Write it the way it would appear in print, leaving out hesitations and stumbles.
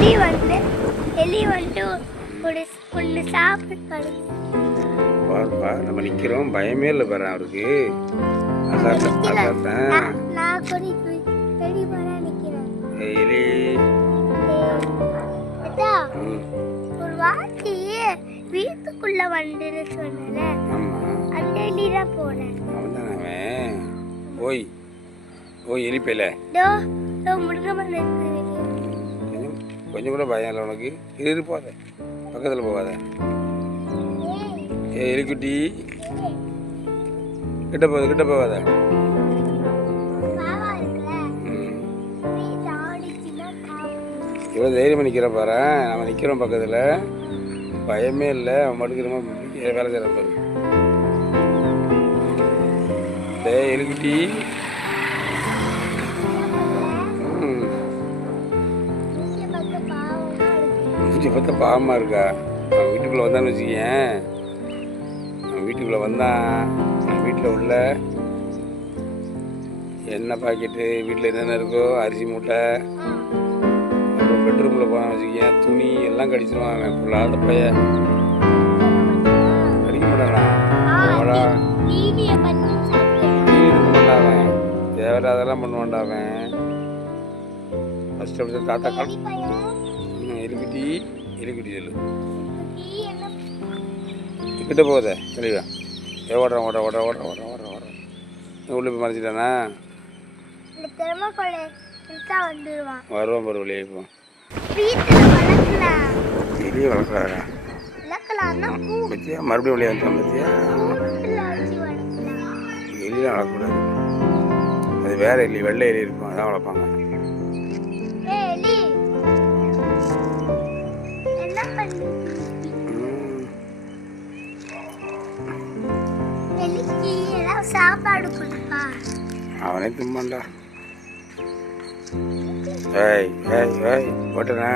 எலி வந்து எலி வந்து ஒரு ஒன்று சாப்பிட்டு பாருப்பா நம்ம நிற்கிறோம், பயமே இல்லை பாரு அவருக்கு. அதான் நான் கொஞ்சம் எலி வர நிற்கிறேன். எலி ஒரு வாட்டி வீட்டுக்குள்ள வந்துன்னு சொன்னல, அந்த எலி தான் போனேன். அவன் தானே அவன். ஓய் ஓய் எலிப்பையில முருங்கை மரம் கொஞ்சம் கூட பயம் இல்லை உனக்கு. இரு போகாத, பக்கத்தில் போகாத. ஏ எலிக்குட்டி, கிட்ட போகாத. இவ்வளோ தைரியமாக நிற்கிறேன் பாரு, நம்ம நிற்கிறோம் பக்கத்தில், பயமே இல்லை. அவன் மட்டுக்கு ரொம்ப வேலை செய்கிற பாரு. எலிக்குட்டி மூஞ்சி பார்த்தா பாவமாக இருக்கா? அவன் வீட்டுக்குள்ளே வந்தான்னு வச்சுக்கேன், அவன் வீட்டுக்குள்ளே வந்தான், வீட்டில் உள்ள எண்ணெய் பாக்கெட்டு, வீட்டில் என்னென்ன இருக்கோ, அரிசி மூட்டை, அப்புறம் பெட்ரூமில் போனான்னு வச்சுக்கேன், துணி எல்லாம் கடிச்சிருவான். அவன் ஃபுல்லாக பையன் கடிக்க மாட்டானா? அவன் தேவையில்லாதெல்லாம் பண்ணுவான்டா அவன். ஃபஸ்ட்டு அப்படி தாத்தா கால் எலிக்குட்டி எலிக்குட்டி சொல்லு. கிட்ட போகுதே தெளிவா. ஓடுறான் உள்ளே போய் மறைச்சிட்டானா? வருவான் பாரு வெளியே. இப்போ வெளியே வளர்க்குறாரா? பத்தியா மறுபடியும் வெளியே வந்துட்டான். பத்தியா எலியெலாம் வளர்க்கக்கூடாது, அது வேற எலி, வெள்ளை எலி இருக்கும், அதான் வளர்ப்பாங்க. சாப்பாடு கொடுப்பா, அவனே தும்பான்டா. ஏய் ஏய் ஏய் போட்டனா